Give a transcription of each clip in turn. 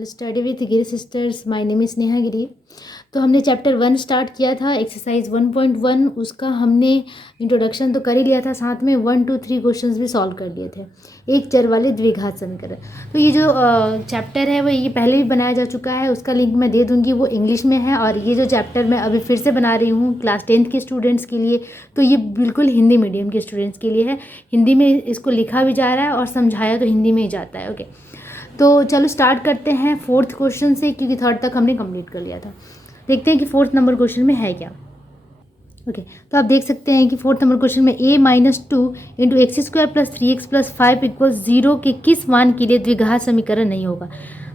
Channel study with Giri sisters. My name is Neha Giri. तो हमने chapter 1 start किया था, एक्सरसाइज 1.1। उसका हमने इंट्रोडक्शन तो कर ही लिया था, साथ में 1, 2, 3 क्वेश्चंस भी सॉल्व कर लिए थे, एक चर वाले द्विघात समीकरण। तो ये जो चैप्टर है वो ये पहले भी बनाया जा चुका है, उसका लिंक मैं दे दूँगी, वो इंग्लिश में है। और ये जो चैप्टर मैं अभी फिर से बना रही हूँ क्लास 10th के स्टूडेंट्स के लिए, तो ये बिल्कुल हिंदी मीडियम के स्टूडेंट्स के लिए है। हिंदी में इसको लिखा भी जा रहा है और समझाया तो हिंदी में ही जाता है। ओके, तो चलो स्टार्ट करते हैं 4th क्वेश्चन से, क्योंकि 3rd तक हमने कंप्लीट कर लिया था। देखते हैं कि 4th नंबर क्वेश्चन में है क्या। ओके, तो आप देख सकते हैं कि 4th नंबर क्वेश्चन में a-2 into x square plus 3x plus 5 equal 0 के किस मान के लिए द्विघात समीकरण नहीं होगा।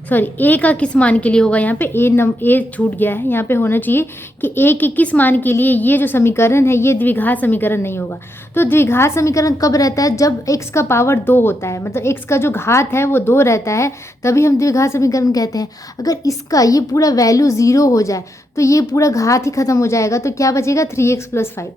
सॉरी, a का किस मान के लिए होगा। यहाँ पे a छूट गया है, यहाँ पे होना चाहिए कि a के किस मान के लिए ये जो समीकरण है ये द्विघात समीकरण नहीं होगा। तो द्विघात समीकरण कब रहता है, जब x का पावर 2 होता है, मतलब x का जो घात है वो 2 रहता है, तभी हम द्विघात समीकरण कहते हैं। अगर इसका ये पूरा वैल्यू 0 हो जाए तो ये पूरा घात ही खत्म हो जाएगा। तो क्या बचेगा, 3x प्लस 5।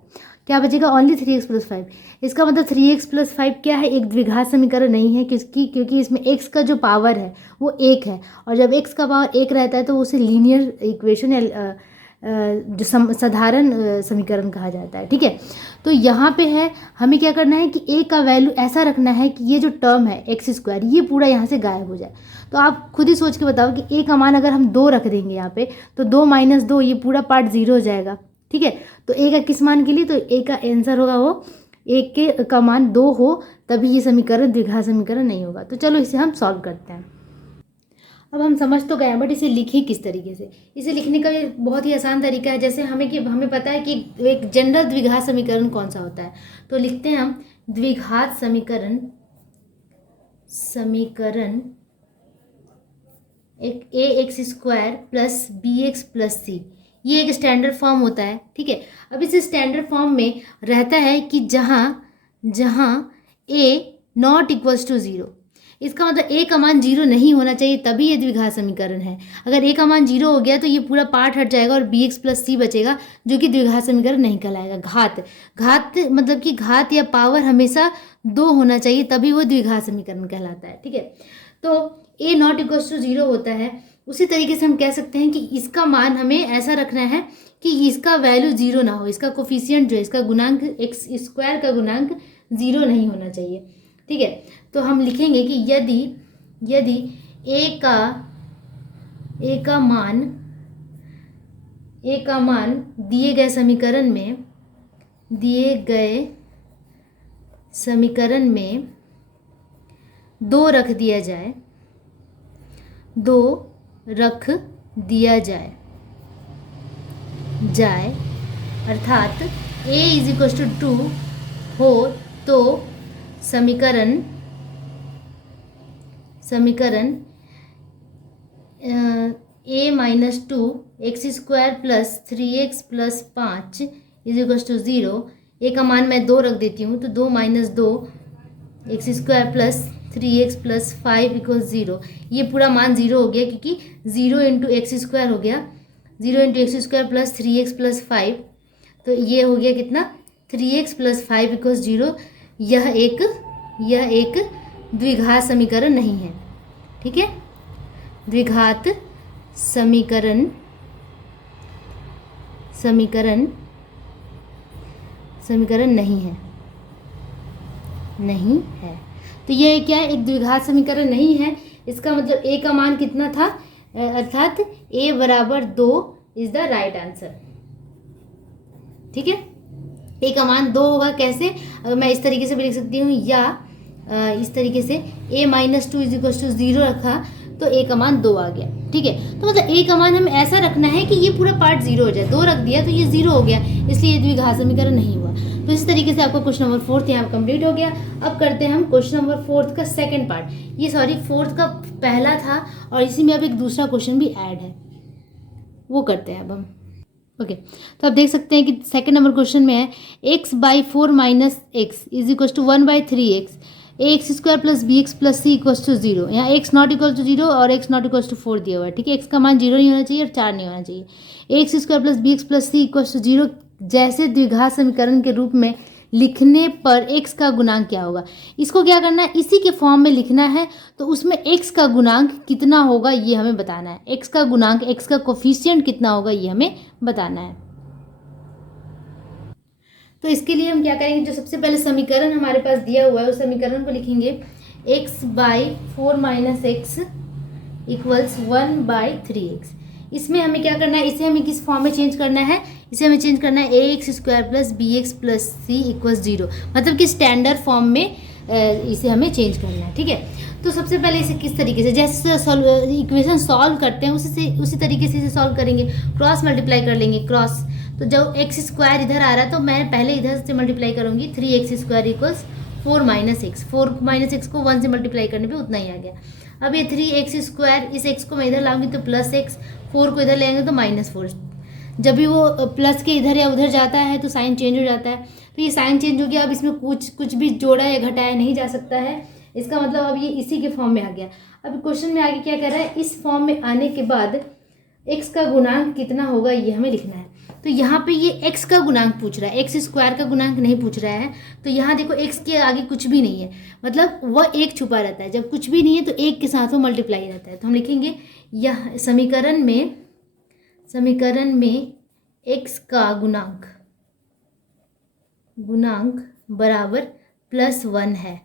क्या बचेगा, ओनली 3x प्लस 5। इसका मतलब 3x प्लस 5 क्या है, एक द्विघात समीकरण नहीं है, क्योंकि इसमें x का जो पावर है वो 1 है, और जब x का पावर 1 रहता है तो उसे लीनियर इक्वेशन या जो साधारण समीकरण कहा जाता है। ठीक है, तो यहाँ पे है हमें क्या करना है कि a का वैल्यू ऐसा रखना है कि ये जो टर्म है एक्स स्क्वायर ये पूरा यहाँ से गायब हो जाए। तो आप खुद ही सोच के बताओ कि a का मान अगर हम 2 रख देंगे यहाँ पे, तो 2 - 2 ये पूरा पार्ट 0 हो जाएगा। ठीक है, तो a का किस मान के लिए, तो a का आंसर होगा वो a का मान 2 हो, तभी ये समीकरण द्विघात समीकरण नहीं होगा। तो चलो इसे हम सॉल्व करते हैं। अब हम समझ तो गए हैं, बट इसे लिखें किस तरीके से। इसे लिखने का बहुत ही आसान तरीका है। जैसे हमें पता है कि एक जनरल द्विघात समीकरण कौन सा होता है, तो लिखते हैं हम द्विघात समीकरण एक ax square plus bx plus c, ये एक स्टैंडर्ड फॉर्म होता है। ठीक है, अब इस स्टैंडर्ड फॉर्म में रहता है कि जहाँ a नॉट इक्वल्स टू 0, इसका मतलब a का मान 0 नहीं होना चाहिए, तभी ये द्विघात समीकरण है। अगर a का मान 0 हो गया तो ये पूरा पार्ट हट जाएगा और bx प्लस c बचेगा, जो कि द्विघात समीकरण नहीं कहलाएगा। घात मतलब कि घात या पावर हमेशा 2 होना चाहिए, तभी वो द्विघात समीकरण कहलाता है। ठीक है, तो a नॉट इक्वल्स टू 0 होता है। उसी तरीके से हम कह सकते हैं कि इसका मान हमें ऐसा रखना है कि इसका वैल्यू 0 ना हो, इसका कोफिशिएंट जो है, इसका गुणांक एक्स स्क्वायर का गुणांक 0 नहीं होना चाहिए। ठीक है, तो हम लिखेंगे कि यदि a का मान दिए गए समीकरण में 2 रख दिया जाए अर्थात a इज इक्वल टू 2 हो, तो समीकरण a-2 x square plus 3x plus 5 is equal to 0। a का मान मैं 2 रख देती हूँ, तो 2 - 2 x square plus 3x plus 5 equal 0। ये पूरा मान 0 हो गया, क्योंकि 0 इंटू एक्स स्क्वायर हो गया, 0 into x square plus 3x plus 5, तो ये हो गया कितना, 3x प्लस 5 इक्वल 0। यह एक द्विघात समीकरण नहीं है। ठीक है, द्विघात समीकरण नहीं है। तो ये क्या है, एक द्विघात समीकरण नहीं है। इसका मतलब a का मान कितना था, अर्थात a बराबर 2 इज द राइट आंसर। ठीक है, a का मान 2 होगा। कैसे, अगर मैं इस तरीके से भी लिख सकती हूँ, या इस तरीके से a-2 इज इक्वल टू 0 रखा तो a का मान 2 आ गया। ठीक है, तो मतलब a का मान हमें ऐसा रखना है कि ये पूरा पार्ट 0 हो जाए। 2 रख दिया तो ये 0 हो गया, इसलिए ये द्विघात समीकरण नहीं हुआ। तो इस तरीके से आपका क्वेश्चन नंबर 4 यहाँ कंप्लीट हो गया। अब करते हैं हम क्वेश्चन नंबर 4 का सेकंड पार्ट। ये 4 का पहला था, और इसी में अब एक दूसरा क्वेश्चन भी ऐड है, वो करते हैं अब हम। ओके, तो आप देख सकते हैं कि सेकंड नंबर क्वेश्चन में है x/4 minus x is equal to 1/3x, ax square plus bx plus c equal to 0। यहाँ x नॉट इक्वल टू 0 और x नॉट इक्वल टू 4 दिया हुआ है। ठीक है, x का मान 0 नहीं होना चाहिए और 4 नहीं होना चाहिए। ax square plus bx plus c equal to 0 जैसे द्विघात समीकरण के रूप में लिखने पर x का गुणांक क्या होगा। इसको क्या करना है, इसी के फॉर्म में लिखना है, तो उसमें x का गुणांक कितना होगा ये हमें बताना है। x का गुणांक, x का कोफिशिएंट कितना होगा ये हमें बताना है। तो इसके लिए हम क्या करेंगे, जो सबसे पहले समीकरण हमारे पास दिया हुआ है उस समीकरण को लिखेंगे x by 4 - x equals 1/3x। इसमें हमें क्या करना है, इसे हमें किस फॉर्म में चेंज करना है, इसे हमें चेंज करना है ax² + bx + c = 0, मतलब कि स्टैंडर्ड फॉर्म में इसे हमें चेंज करना है। ठीक है, तो सबसे पहले इसे किस तरीके से, जैसे इक्वेशन सॉल्व करते हैं उसी तरीके से इसे सॉल्व करेंगे। क्रॉस मल्टीप्लाई कर लेंगे, क्रॉस, तो जब x² इधर आ रहा है तो मैं पहले इधर से मल्टीप्लाई करूँगी, 3x² = 4 - x। 4 - x को 1 से मल्टीप्लाई करने पे उतना ही आ गया। अब ये 3x², इस x को मैं इधर लाऊंगी तो +x, 4 को इधर लेंगे तो -4। जब भी वो प्लस के इधर या उधर जाता है तो साइन चेंज हो जाता है, तो ये साइन चेंज हो गया। अब इसमें कुछ भी जोड़ा या घटाया नहीं जा सकता है, इसका मतलब अब ये इसी के फॉर्म में आ गया। अब क्वेश्चन में आगे क्या कर रहा है, इस फॉर्म में आने के बाद x का गुणांक कितना होगा ये हमें लिखना है। तो यहाँ पे ये x का गुणांक पूछ रहा है, x² का गुणांक नहीं पूछ रहा है। तो यहाँ देखो x के आगे कुछ भी नहीं है, मतलब वह एक छुपा रहता है। जब कुछ भी नहीं है तो एक के साथ वो मल्टीप्लाई रहता है। तो हम लिखेंगे यह समीकरण में x का गुणांक बराबर +1 है,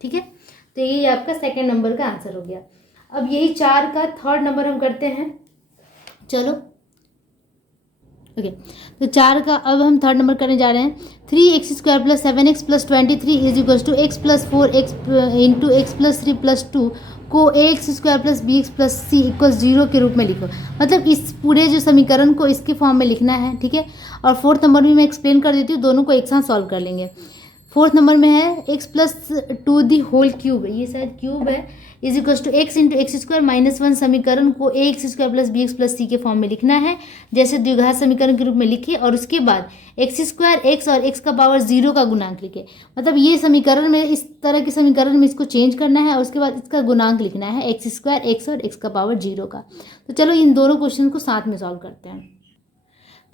ठीक है। तो ये आपका सेकंड नंबर का आंसर हो गया। अब यही 4 का थर्ड नंबर हम करते हैं, चलो ओके। तो 4 का अब हम थर्ड नंबर करने जा रहे हैं। 3x² + 7x + 23 = x + 4x × x + 3 + 2 को ax² + bx + c = 0 के रूप में लिखो। मतलब इस पूरे जो समीकरण को इसके फॉर्म में लिखना है, ठीक है। और फोर्थ नंबर में मैं एक्सप्लेन कर देती हूँ, दोनों को एक साथ सॉल्व कर लेंगे। फोर्थ नंबर में है x + 2 दी होल क्यूब, ये शायद क्यूब है, is equal to x × x² - 1 समीकरण को ax² + bx + c के फॉर्म में लिखना है, जैसे द्विघात समीकरण के रूप में लिखिए। और उसके बाद x² x और x का पावर 0 का गुणांक लिखे। मतलब ये समीकरण में, इस तरह के समीकरण में इसको चेंज करना है और उसके बाद इसका गुणांक लिखना है, x² x और x का पावर 0 का। तो चलो इन दोनों क्वेश्चन को साथ में सॉल्व करते हैं।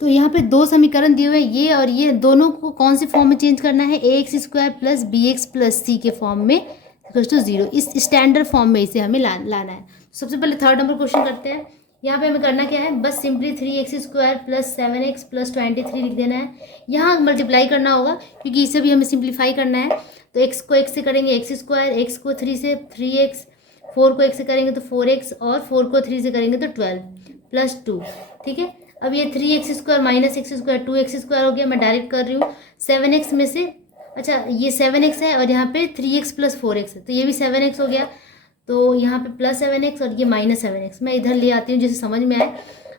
तो यहाँ पे दो समीकरण दिए हुए हैं, ये और ये, दोनों को कौन से फॉर्म में चेंज करना है, ax² + bx + c के फॉर्म में इक्वल टू 0, इस स्टैंडर्ड फॉर्म में इसे हमें लाना है। सबसे पहले थर्ड नंबर क्वेश्चन करते हैं। यहाँ पे हमें करना क्या है, बस सिंपली 3x² + 7x + 23 लिख देना है। यहाँ मल्टीप्लाई करना होगा क्योंकि इसे भी हमें सिंप्लीफाई करना है। तो x को x से करेंगे x², x को 3 से 3x, 4 को x से करेंगे तो 4x, और 4 को 3 से करेंगे तो 12 + 2, ठीक है। अब ये 3x² - x² 2x² हो गया, मैं डायरेक्ट कर रही हूँ। 7x में से, अच्छा ये 7x है और यहाँ पे 3x + 4x है, तो ये भी 7x हो गया। तो यहाँ पे +7x और ये -7x, मैं इधर ले आती हूँ जिसे समझ में आए।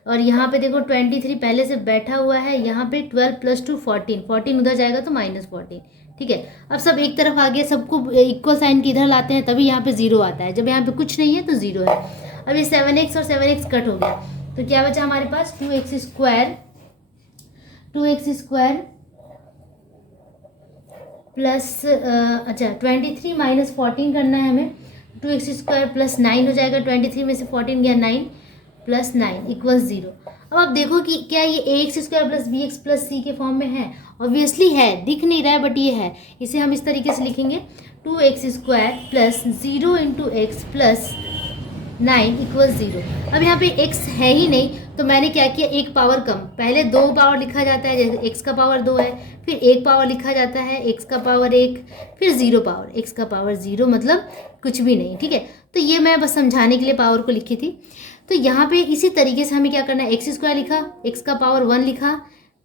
और यहाँ पे देखो 23 पहले से बैठा हुआ है, यहाँ पे 12 + 2 14, 14 उधर जाएगा तो -14, ठीक है। अब सब एक तरफ आ गया, सबको इक्वल साइन के इधर लाते हैं तभी यहाँ पे 0 आता है, जब यहाँ पे कुछ नहीं है तो 0 है। अब ये 7x और 7x कट हो गया, तो क्या बचा हमारे पास, 2x² प्लस अच्छा 23 - 14 करना है हमें। 2x² + 9 हो जाएगा, 23 में से 14 गया 9 + 9 = 0। अब आप देखो कि क्या ये ax² + bx + c के फॉर्म में है, ऑब्वियसली है, दिख नहीं रहा है बट ये है। इसे हम इस तरीके से लिखेंगे, 2x² + 0 × x + 9 = 0। अब यहाँ पे x है ही नहीं, तो मैंने क्या किया, एक पावर कम, पहले 2 पावर लिखा जाता है, जैसे x का पावर 2 है, फिर 1 पावर लिखा जाता है, x का पावर 1, फिर 0 पावर, x का पावर 0, मतलब कुछ भी नहीं, ठीक है। तो ये मैं बस समझाने के लिए पावर को लिखी थी। तो यहाँ पे इसी तरीके से हमें क्या करना है, x² लिखा, x का पावर 1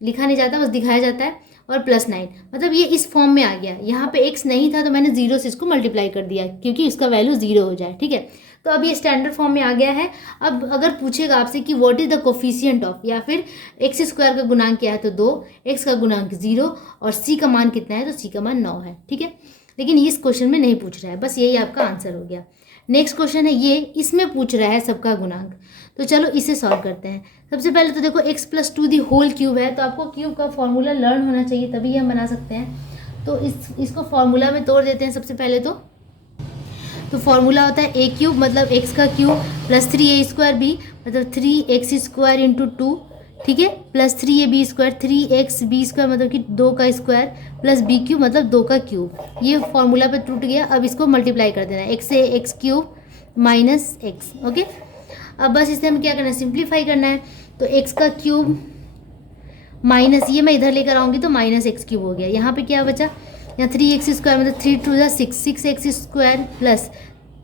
लिखा नहीं जाता, बस दिखाया जाता है, और +9, मतलब ये इस फॉर्म में आ गया। यहाँ पे x नहीं था तो मैंने 0 से इसको मल्टीप्लाई कर दिया क्योंकि इसका वैल्यू 0 हो जाए, ठीक है। तो अब ये स्टैंडर्ड फॉर्म में आ गया है। अब अगर पूछेगा आपसे कि what is the coefficient of, या फिर x² का गुणांक क्या है तो 2, x का गुणांक 0 और c का मान कितना है तो c का मान 9 है, ठीक है। लेकिन इस क्वेश्चन में नहीं पूछ रहा है, बस यही आपका आंसर हो गया। नेक्स्ट क्वेश्चन है ये, इसमें पूछ रहा है सबका गुणांक। तो चलो इसे सॉल्व करते हैं। सबसे पहले तो देखो x + 2 दी होल क्यूब है, तो आपको क्यूब का फॉर्मूला लर्न होना चाहिए, तभी हम बना सकते हैं। तो इसको फॉर्मूला में तोड़ देते हैं सबसे पहले। तो फॉर्मूला होता है a³ मतलब x का क्यूब + 3a² b मतलब 3x² × 2, ठीक है, प्लस 3ab² 3xb² मतलब कि 2 का स्क्वायर प्लस b³ मतलब 2 का क्यूब। ये फॉर्मूला पे टूट गया। अब इसको मल्टीप्लाई कर देना है, x से x³ माइनस एक्स। ओके, अब बस इसे हम क्या करना है, सिंप्लीफाई करना है। तो x का क्यूब माइनस, ये मैं इधर लेकर आऊँगी तो माइनस x³ हो गया। यहाँ पे क्या बचा, यहाँ 3x² मतलब 3 2 6 6x² प्लस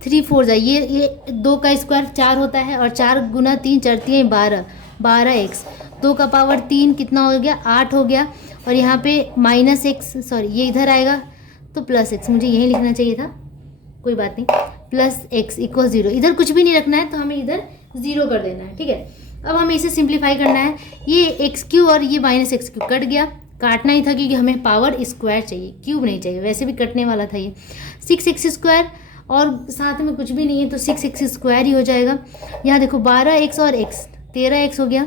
3 4 ये 2 का स्क्वायर 4 होता है और 4 गुना 3 4 3 12 12x, 2 का पावर 3 कितना हो गया, 8 हो गया। और यहाँ पे माइनस एक्स, सॉरी ये इधर आएगा तो प्लस एक्स, मुझे यही लिखना चाहिए था, कोई बात नहीं। प्लस एक्स इक्वल 0, इधर कुछ भी नहीं रखना है तो हमें इधर 0 कर देना है। ठीक है, अब हमें इसे सिंप्लीफाई करना है। ये x³ और ये माइनस x³ कट गया, काटना ही था क्योंकि हमें पावर स्क्वायर चाहिए, क्यूब नहीं चाहिए, वैसे भी कटने वाला था ये। 6x² और साथ में कुछ भी नहीं है तो 6x² ही हो जाएगा। यहाँ देखो 12x और x 13x हो गया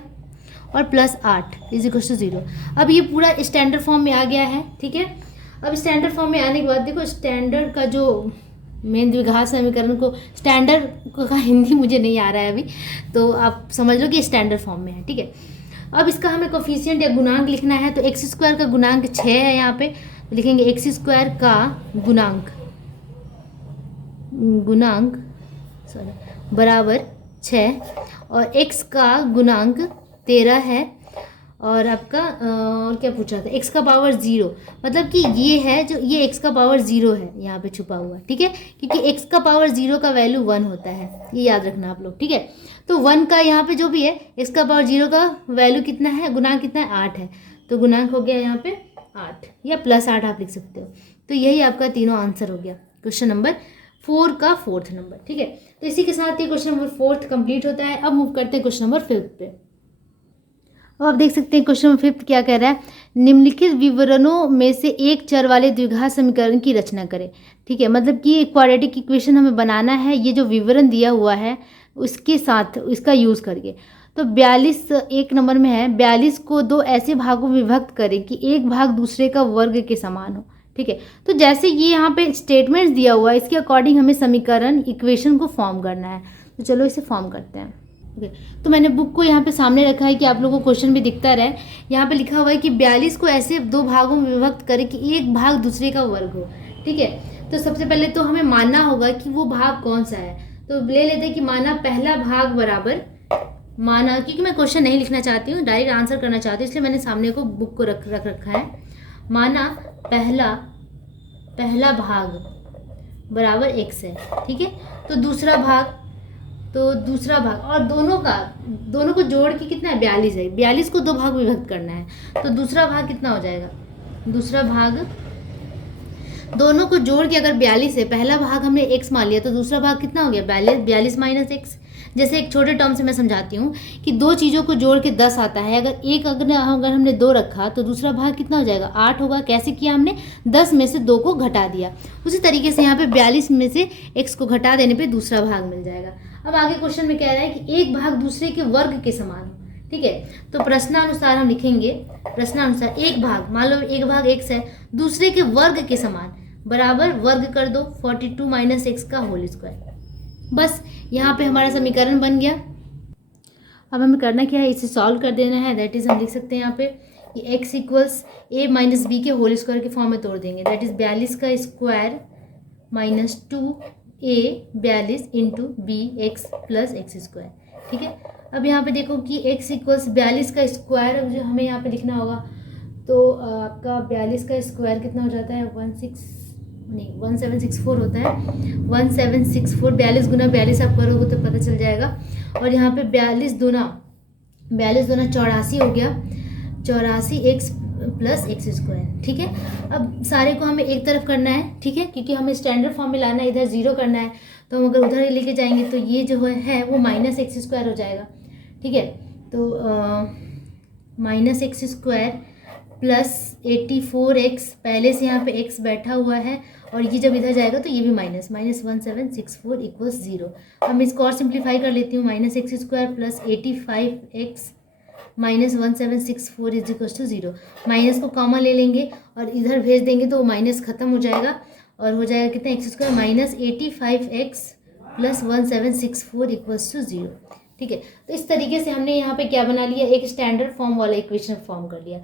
और प्लस 8 = 0। अब ये पूरा स्टैंडर्ड फॉर्म में आ गया है। ठीक है, अब स्टैंडर्ड फॉर्म में आने के बाद देखो स्टैंडर्ड का जो मेन द्विघात समीकरण को, स्टैंडर्ड का हिंदी मुझे नहीं आ रहा है अभी, तो आप समझ लो कि स्टैंडर्ड फॉर्म में है। ठीक है, अब इसका हमें कोफिशिएंट या गुणांक लिखना है। तो x² का गुणांक 6 है, यहाँ पे लिखेंगे x² का गुणांक बराबर 6 और x का गुणांक 13 है और आपका और क्या पूछा था, x का पावर 0 मतलब कि ये है जो ये x का पावर 0 है यहाँ पे छुपा हुआ। ठीक है, क्योंकि x का पावर 0 का वैल्यू 1 होता है, ये याद रखना आप लोग। ठीक है, तो 1 का यहाँ पे जो भी है x का पावर 0 का वैल्यू कितना है, गुणांक कितना है, 8 है, तो गुणांक हो गया यहाँ पे 8 या प्लस 8 आप लिख सकते हो। तो यही आपका तीनों आंसर हो गया क्वेश्चन नंबर 4 का 4th नंबर। ठीक है, तो इसी के साथ ये क्वेश्चन नंबर 4th कंप्लीट होता है। अब मूव करते हैं क्वेश्चन नंबर 5th पे। अब आप देख सकते हैं क्वेश्चन नंबर 5th क्या कह रहा है, निम्नलिखित विवरणों में से एक चर वाले द्विघात समीकरण की रचना करें। ठीक है, मतलब कि एक क्वाड्रेटिक इक्वेशन हमें बनाना है, ये जो विवरण दिया हुआ है उसके साथ इसका यूज़ करके। तो 42 1 नंबर में है, 42 को 2 ऐसे भागों में विभक्त करें कि एक भाग दूसरे का वर्ग के समान हो। ठीक है, तो जैसे ये यहाँ पे स्टेटमेंट्स दिया हुआ है इसके अकॉर्डिंग हमें समीकरण इक्वेशन को फॉर्म करना है। तो चलो इसे फॉर्म करते हैं। ओके, तो मैंने बुक को यहाँ पे सामने रखा है कि आप लोगों को क्वेश्चन भी दिखता रहे। यहाँ पे लिखा हुआ है कि 42 को ऐसे 2 भागों में विभक्त करें कि एक भाग दूसरे का वर्ग हो। ठीक है, तो सबसे पहले तो हमें मानना होगा कि वो भाग कौन सा है। तो ले लेते हैं कि माना पहला भाग बराबर, माना क्योंकि मैं क्वेश्चन नहीं लिखना चाहती हूँ, डायरेक्ट आंसर करना चाहती हूँ, इसलिए मैंने सामने को बुक को रख रखा है। माना पहला भाग बराबर x है। ठीक है, तो दूसरा भाग और दोनों को जोड़ के कितना है, 42 है। 42 को 2 भाग में विभक्त करना है तो दूसरा भाग कितना हो जाएगा, दूसरा भाग दोनों को जोड़ के अगर 42 है, पहला भाग हमने x मान लिया तो दूसरा भाग कितना हो गया, 42 माइनस x। जैसे एक छोटे टर्म से मैं समझाती हूँ कि 2 चीज़ों को जोड़ के 10 आता है, अगर हमने 2 रखा तो दूसरा भाग कितना हो जाएगा, 8 होगा। कैसे किया हमने, 10 में से 2 को घटा दिया। उसी तरीके से यहाँ पे 42 में से x को घटा देने पे दूसरा भाग मिल जाएगा। अब आगे क्वेश्चन में कह रहा है कि एक भाग दूसरे के वर्ग के समान हो। ठीक है, तो प्रश्नानुसार हम लिखेंगे, प्रश्नानुसार एक भाग, मान लो एक भाग x है, दूसरे के वर्ग के समान बराबर वर्ग कर दो 42 माइनस x का होल स्क्वायर। बस यहाँ पे हमारा समीकरण बन गया। अब हमें करना क्या है, इसे सॉल्व कर देना है। दैट इज़ हम लिख सकते हैं यहाँ पे कि x equals a minus B के होल स्क्वायर के फॉर्म में तोड़ देंगे। दैट इज़ 42 का square minus 2a 42 into B x plus x square. ठीक है, अब यहाँ पे देखो कि x इक्वल्स 42 का स्क्वायर जो हमें यहाँ पे लिखना होगा, तो आपका 42 का स्क्वायर कितना हो जाता है, 1764 होता है। 1764 42 गुना 42 आप करोगे तो पता चल जाएगा। और यहाँ पे 42 दूना 84 हो गया, 84 एक्स प्लस एक्स स्क्वायर। ठीक है, अब सारे को हमें एक तरफ करना है। ठीक है, क्योंकि हमें स्टैंडर्ड फॉर्म में लाना है, इधर 0 करना है, तो हम अगर उधर लेके जाएंगे तो ये जो है वो माइनस एक्स स्क्वायर हो जाएगा। ठीक है, तो minus x square plus 84x, पहले से यहाँ पे x बैठा हुआ है और ये जब इधर जाएगा तो ये भी माइनस 1764 इक्वल्स 0। हम इसको और सिंप्लीफाई कर लेती हूँ, minus x square plus 85x minus 1764 is equal to 0। Minus को कॉमन ले लेंगे और इधर भेज देंगे तो माइनस खत्म हो जाएगा और हो जाएगा कितना, x square minus 85x plus 1764 equals to 0। ठीक है। तो इस तरीके से हमने यहाँ पे क्या बना लिया, एक स्टैंडर्ड फॉर्म वाला इक्वेशन फॉर्म कर लिया।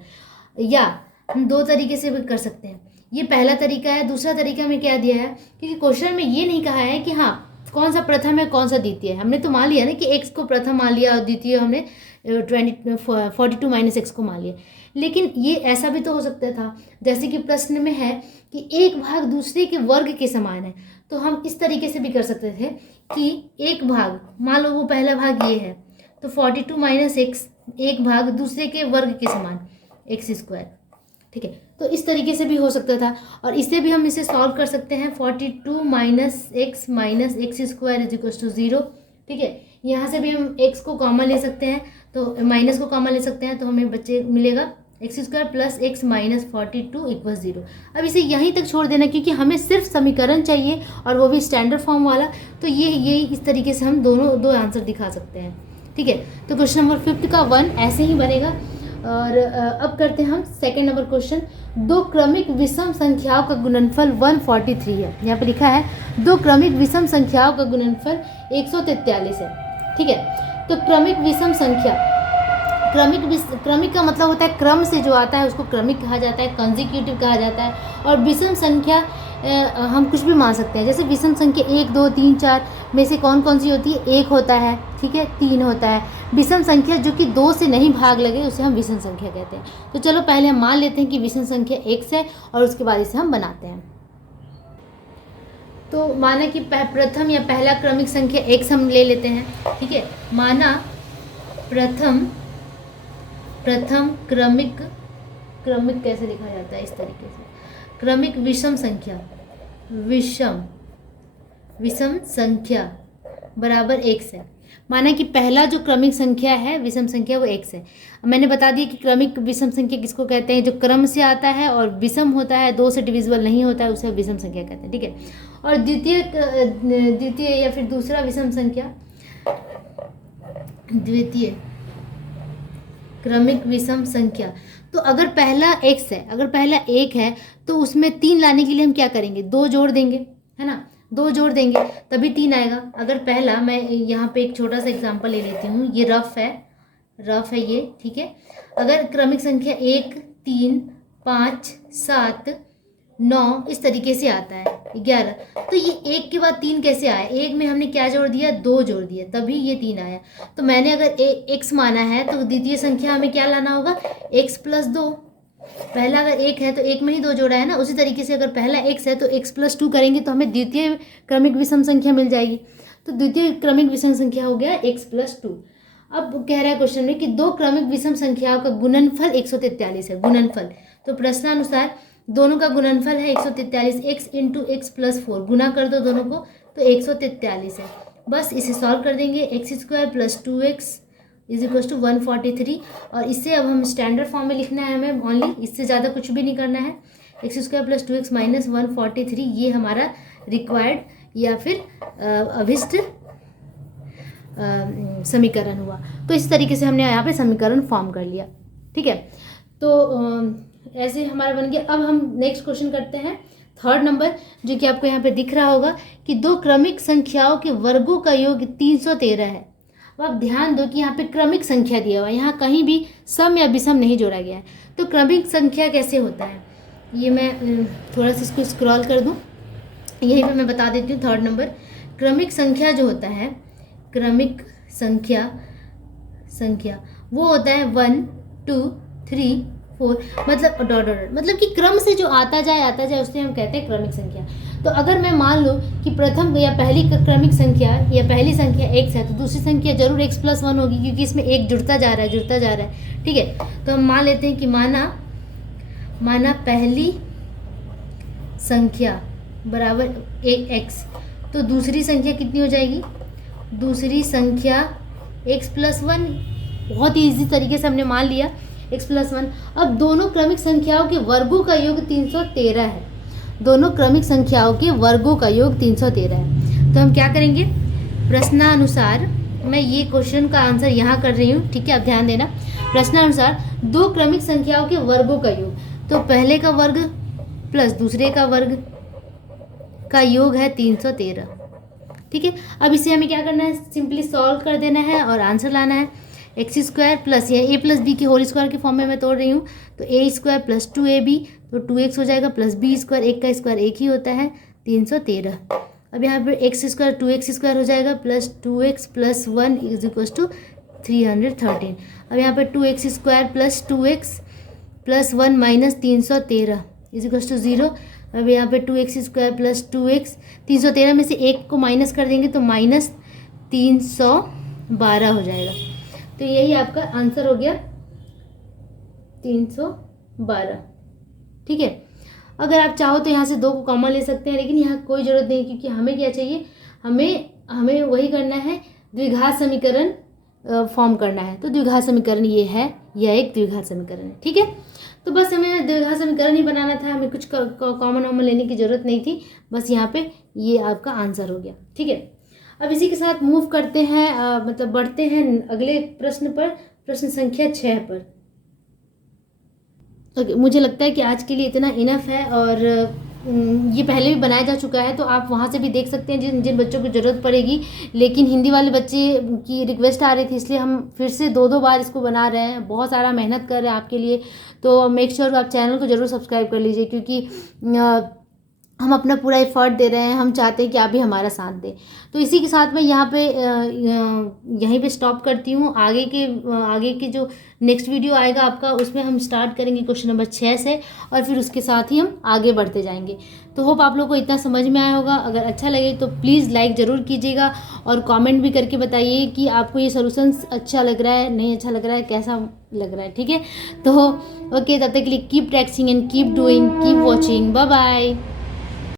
या हम दो तरीके से भी कर सकते हैं, ये पहला तरीका है। दूसरा तरीका में क्या दिया है, क्योंकि क्वेश्चन में ये नहीं कहा है कि हाँ कौन सा प्रथम है कौन सा द्वितीय है। हमने तो मान लिया ना कि x को प्रथम मान लिया और द्वितीय हमने 42 माइनस एक्स को मान लिया। लेकिन ये ऐसा भी तो हो सकता था, जैसे कि प्रश्न में है कि एक भाग दूसरे के वर्ग के समान है, तो हम इस तरीके से भी कर सकते थे कि एक भाग, मान लो वो पहला भाग ये है, तो 42 माइनस एक्स एक भाग दूसरे के वर्ग के समान एक्स स्क्वायर, ठीक है। तो इस तरीके से भी हो सकता था, और इसे भी हम इसे सॉल्व कर सकते हैं। 42 minus x square is equal to 0, ठीक है। यहाँ से भी हम x को कॉमन ले सकते हैं, तो माइनस को कॉमन ले सकते हैं, तो हमें बच्चे मिलेगा x square plus x minus 42 equal 0। अब इसे यहीं तक छोड़ देना, क्योंकि हमें सिर्फ समीकरण चाहिए और वो भी स्टैंडर्ड फॉर्म वाला। तो ये इस तरीके से हम दो आंसर दिखा सकते हैं, ठीक है। तो क्वेश्चन नंबर 5 का 1 ऐसे ही बनेगा। और अब करते हैं हम सेकंड नंबर क्वेश्चन। दो क्रमिक विषम संख्याओं का गुणनफल 143 है। यहाँ पे लिखा है दो क्रमिक विषम संख्याओं का गुणनफल 143 है, ठीक है। तो क्रमिक विषम संख्या, क्रमिक का मतलब होता है क्रम से जो आता है उसको क्रमिक कहा जाता है, कंसेक्यूटिव कहा जाता है। और विषम संख्या हम कुछ भी मान सकते हैं, जैसे विषम संख्या 1 2 3 4 में से कौन कौन सी होती है, 1 होता है, ठीक है, 3 होता है। विषम संख्या जो कि 2 से नहीं भाग लगे उसे हम विषम संख्या कहते हैं। तो चलो पहले हम मान लेते हैं कि विषम संख्या x है, और उसके बाद इसे हम बनाते हैं। तो माना कि प्रथम या पहला क्रमिक संख्या x हम ले लेते हैं, ठीक है। माना प्रथम क्रमिक कैसे लिखा जाता है, इस तरीके से, क्रमिक विषम संख्या बराबर x है। माना कि पहला जो क्रमिक संख्या है विषम संख्या वो x है। मैंने बता दिया कि क्रमिक विषम संख्या किसको कहते हैं, जो क्रम से आता है और विषम होता है, 2 से डिविजिबल नहीं होता है, उसे विषम संख्या कहते हैं, ठीक है। और द्वितीय या फिर दूसरा विषम संख्या, द्वितीय क्रमिक विषम संख्या। तो अगर पहला x है, अगर पहला 1 है, तो उसमें 3 लाने के लिए हम क्या करेंगे, 2 जोड़ देंगे, है ना, 2 जोड़ देंगे तभी 3 आएगा। अगर पहला, मैं यहाँ पे एक छोटा सा एग्जांपल ले लेती हूँ, ये रफ है ये, ठीक है। अगर क्रमिक संख्या 1 3 5 7 9 इस तरीके से आता है 11, तो ये 1 के बाद 3 कैसे आया, 1 में हमने क्या जोड़ दिया, 2 जोड़ दिया, तभी ये 3 आया। तो मैंने अगर x माना है तो द्वितीय संख्या हमें क्या लाना होगा, x प्लस 2। पहला अगर 1 है तो 1 में ही 2 जोड़ा है ना, उसी तरीके से अगर पहला x है तो x प्लस 2 करेंगे तो हमें द्वितीय क्रमिक विषम संख्या मिल जाएगी। तो द्वितीय क्रमिक विषम संख्या हो गया x प्लस 2। अब कह रहा है क्वेश्चन में कि दो क्रमिक विषम संख्याओं का गुणनफल 143 है, गुणनफल। तो प्रश्नानुसार दोनों का गुणनफल है 143, x इंटू एक्स प्लस 4, गुना कर दो दोनों को तो 143 है। बस इसे सॉल्व कर देंगे, x square plus 2x is equal to 143। और इससे अब हम स्टैंडर्ड फॉर्म में लिखना है हमें ओनली, इससे ज़्यादा कुछ भी नहीं करना है। X square plus 2x minus 143, ये हमारा रिक्वायर्ड या फिर अभिष्ट समीकरण हुआ। तो इस तरीके से हमने यहाँ पे समीकरण फॉर्म कर लिया, ठीक है। तो ऐसे हमारा बन गया। अब हम नेक्स्ट क्वेश्चन करते हैं, थर्ड नंबर, जो कि आपको यहाँ पे दिख रहा होगा कि दो क्रमिक संख्याओं के वर्गों का योग 313 है। अब आप ध्यान दो कि यहाँ पे क्रमिक संख्या दिया हुआ है, यहाँ कहीं भी सम या विषम नहीं जोड़ा गया है। तो क्रमिक संख्या कैसे होता है, ये मैं थोड़ा सा इसको स्क्रॉल कर दूँ, यहीं पे मैं बता देती हूँ। थर्ड नंबर, क्रमिक संख्या जो होता है, क्रमिक संख्या वो होता है 1 2 3 4, मतलब डॉट, मतलब कि क्रम से जो आता जाए उससे हम कहते हैं क्रमिक संख्या। तो अगर मैं मान लूँ कि प्रथम या पहली क्रमिक संख्या या पहली संख्या x है, तो दूसरी संख्या जरूर x प्लस 1 होगी, क्योंकि इसमें एक जुड़ता जा रहा है, ठीक है। तो हम मान लेते हैं कि माना पहली संख्या बराबर x, तो दूसरी संख्या कितनी हो जाएगी, दूसरी संख्या x प्लस 1। बहुत ही ईजी तरीके से हमने मान लिया x प्लस 1। अब दोनों क्रमिक संख्याओं के वर्गों का योग 313 है, दोनों क्रमिक संख्याओं के वर्गों का योग 313 है। तो हम क्या करेंगे, प्रश्नानुसार, मैं ये क्वेश्चन का आंसर यहाँ कर रही हूँ, ठीक है, अब ध्यान देना। प्रश्नानुसार दो क्रमिक संख्याओं के वर्गों का योग, तो पहले का वर्ग प्लस दूसरे का वर्ग का योग है 313, ठीक है। अब इसे हमें क्या करना है, सिंपली सॉल्व कर देना है और आंसर लाना है। एक्स स्क्वायर प्लस ये ए प्लस बी की होल स्क्वायर के फॉर्म में मैं तोड़ रही हूँ, तो ए स्क्वायर प्लस 2ab तो 2x हो जाएगा, प्लस बी स्क्वायर, एक का स्क्वायर एक ही होता है 313। अब यहाँ पर एक्स स्क्वायर 2x स्क्वायर हो जाएगा plus 2x plus 1 is equal to 313। अब यहाँ पर 2x square plus 2x plus 1 minus 313 is equal to 0। अब यहाँ पे 2x स्क्वायर प्लस 2x, 313 में से एक को माइनस कर देंगे तो माइनस 312 हो जाएगा। तो यही आपका आंसर हो गया 312, ठीक है। अगर आप चाहो तो यहाँ से 2 को कॉमन ले सकते हैं, लेकिन यहाँ कोई ज़रूरत नहीं, क्योंकि हमें क्या चाहिए, हमें वही करना है, द्विघात समीकरण फॉर्म करना है। तो द्विघात समीकरण ये है, यह एक द्विघात समीकरण है, ठीक है। तो बस हमें द्विघात समीकरण ही बनाना था, हमें कुछ कॉमन वॉमन लेने की ज़रूरत नहीं थी। बस यहाँ पे ये आपका आंसर हो गया, ठीक है। अब इसी के साथ मूव करते हैं, मतलब बढ़ते हैं अगले प्रश्न पर, प्रश्न संख्या 6 पर। ओके, मुझे लगता है कि आज के लिए इतना इनफ है, और ये पहले भी बनाया जा चुका है, तो आप वहाँ से भी देख सकते हैं जिन जिन बच्चों को ज़रूरत पड़ेगी। लेकिन हिंदी वाले बच्चे की रिक्वेस्ट आ रही थी, इसलिए हम फिर से 2 बार इसको बना रहे हैं, बहुत सारा मेहनत कर रहे हैं आपके लिए। तो मेक श्योर आप चैनल को ज़रूर सब्सक्राइब कर लीजिए, क्योंकि हम अपना पूरा एफर्ट दे रहे हैं, हम चाहते हैं कि आप भी हमारा साथ दें। तो इसी के साथ मैं यहाँ पे यहीं पे स्टॉप करती हूँ। आगे के जो नेक्स्ट वीडियो आएगा आपका, उसमें हम स्टार्ट करेंगे क्वेश्चन नंबर 6 से, और फिर उसके साथ ही हम आगे बढ़ते जाएंगे। तो होप आप लोग को इतना समझ में आया होगा। अगर अच्छा लगे तो प्लीज़ लाइक ज़रूर कीजिएगा, और कमेंट भी करके बताइए कि आपको ये सोल्यूशंस अच्छा लग रहा है, नहीं अच्छा लग रहा है, कैसा लग रहा है, ठीक है। तो ओके, तब तक के लिए keep practising and keep doing, keep watching, bye bye.